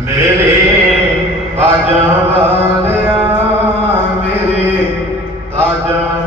ਮੇਰੇ ਬਾਜਾਂ ਵਾਲਿਆ ਮੇਰੇ ਤਾਜਾਂ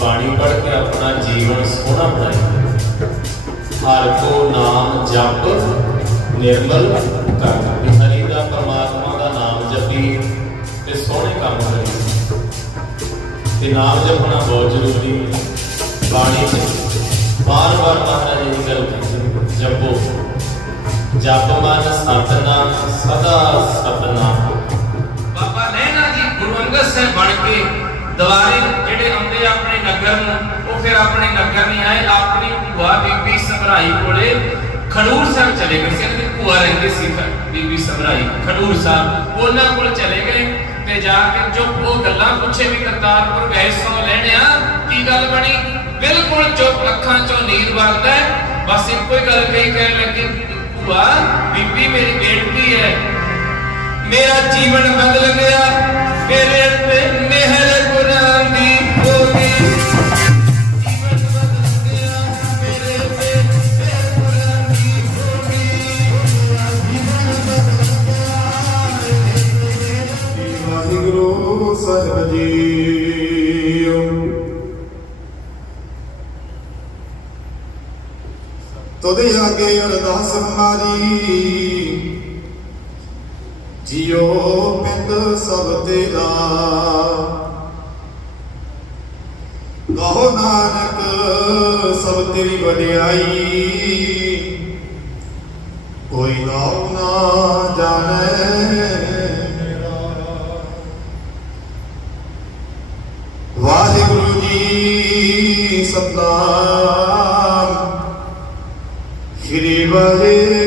ਬਾਣੀ ਪੜ੍ਹ ਕੇ ਆਪਣਾ ਜੀਵਨ ਸੋਹਣਾ ਬਣਾਈਏ ਹਰ ਕੋ ਨਾਮ ਜਪ ਨਿਰਮਲ ਕਰ। ਵੀ ਹਰੀ ਦਾ ਪਰਮਾਤਮਾ ਦਾ ਨਾਮ ਜਪੀ ਤੇ ਸੋਹਣੇ ਕੰਮ ਕਰੀਏ ਤੇ ਨਾਮ ਜਪਣਾ ਬਹੁਤ ਜ਼ਰੂਰੀ ਹੈ। ਬਾਣੀ ਚ ਬਾਰ-ਬਾਰ ਮਹਾਰਾਜ ਇਹ ਗੱਲ ਜਪੋ। ਜਪ ਮਨ ਸਤਨਾਮ, ਸਦਾ ਸਤਨਾਮ। ਦੁਆਰੇ ਜਿਹੜੇ ਆਉਂਦੇ ਆਪਣੇ ਨਗਰ ਨੂੰ, ਉਹ ਫਿਰ ਆਪਣੇ ਨਗਰ ਨਹੀਂ ਆਏ, ਆਪਣੀ ਭੂਆ ਬੀਬੀ ਸਭਰਾਈ ਕੋਲੇ ਖਡੂਰ ਸਾਹਿਬ ਚਲੇ ਗਏ ਸੀ। ਇਹਨਾਂ ਭੂਆ ਰਹਿੰਦੀ ਸੀ ਬੀਬੀ ਸਭਰਾਈ ਖਡੂਰ ਸਾਹਿਬ। ਉਹਨਾਂ ਕੋਲ ਚਲੇ ਗਏ ਤੇ ਜਾ ਕੇ ਚੁੱਪ ਉਹ ਗੱਲਾਂ ਪੁੱਛੇ ਵੀ ਕਰਤਾਰਪੁਰ ਗਏ, ਸੋ ਲੈਣਿਆ ਕੀ ਗੱਲ ਬਣੀ? ਬਿਲਕੁਲ ਚੁੱਪ ਅੱਖਾਂ ਚੋਂ ਨੀਰ ਵਗਦਾ ਬਸ ਇੱਕੋ ਹੀ ਗੱਲ ਕਹੀ ਕਹਿਣ ਲੱਗੇ, ਭੂਆ, ਬੀਬੀ ਮੇਰੀ ਬੇਟਤੀ ਹੈ। ਮੇਰਾ ਜੀਵਨ ਬਦਲ ਗਿਆ। ਮੇਰੇ ਤੇ ਮਿਹਰ ਗੁਰਾਂ ਦੀ ਹੋ ਗਈ। ਸਾਹਿਬ ਜੀ ਤੋਦੇ ਆਗੇ ਅਰਦਾਸ ਹਮਾਰੀ ਜਿਉ ਪਿੰਡ ਸਭ ਤੇਰਾ। ਕਹੋ ਨਾਨਕ, ਸਭ ਤੇਰੀ ਵਡਿਆਈ। ਕੋਈ ਨਾਉ ਨਾ ਜਾਣੈ ਵਾਹਿਗੁਰੂ ਜੀ ਸਤਨਾਮ। ਸ੍ਰੀ ਵਾਹਿਗੁਰੂ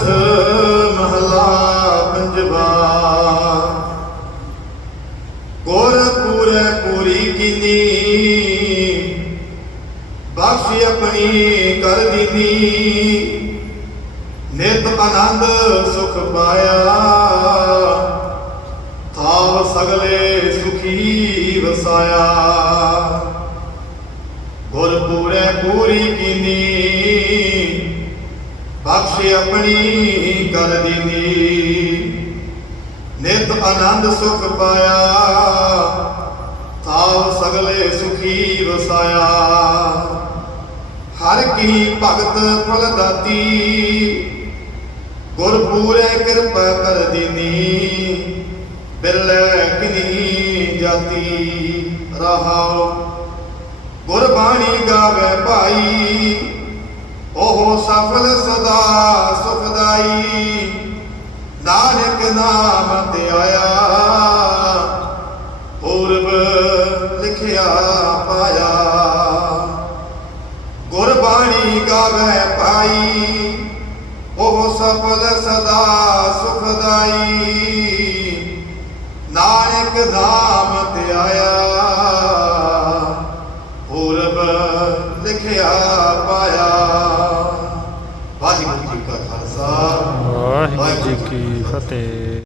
ਸੋਰਠ ਮਹਲਾ ਪੰਜਵਾ। ਕੋਰ ਪੂਰੇ ਪੂਰੀ ਕੀਨੀ, ਬਖਸ਼ ਆਪਣੀ ਕਰ ਦੀਨੀ। ਨਿਤ ਆਨੰਦ ਸੁਖ ਪਾਇਆ, ਥਾਵ ਸਗਲੇ ਸੁਖੀ ਵਸਾਇਆ। ਬਖਸ਼ ਆਪਣੀ ਕਰ ਦਿਨੀ ਨਿਤ ਆਨੰਦ ਸੁਖ ਪਾਇਆ ਥਾਵ ਸਗਲੇ ਸੁਖੀ ਵਸਾਇਆ। ਹਰ ਕੀ ਭਗਤ ਫਲ ਦਾਤੀ, ਗੁਰ ਪੂਰੇ ਕਿਰਪਾ ਕਰ ਦਿਨੀ ਬਿਰਲੇ ਕਿਨੀ ਜਾਤੀ, ਰਹਾਉ। ਗੁਰਬਾਣੀ ਗਾਵੇ ਭਾਈ ਉਹ ਸਫਲ ਸਦਾ ਸੁਖਦਾਈ। ਨਾਨਕ ਨਾਮ ਤੇ ਆਇਆ। ਪੂਰਬ ਲਿਖਿਆ ਪਾਇਆ। ਗੁਰਬਾਣੀ ਗਾਵੇ ਪਾਈ ਉਹ ਸਫਲ ਸਦਾ ਸੁਖਦਾਈ। ਨਾਨਕ ਨਾਮ ਪੁਰਬ ਲਿਖਿਆ ਪਾਇਆ। ਵਾਹਿਗੁਰੂ ਜੀ ਕਾ ਖਾਲਸਾ। ਵਾਹਿਗੁਰੂ ਜੀ ਕੀ ਫਤਿਹ।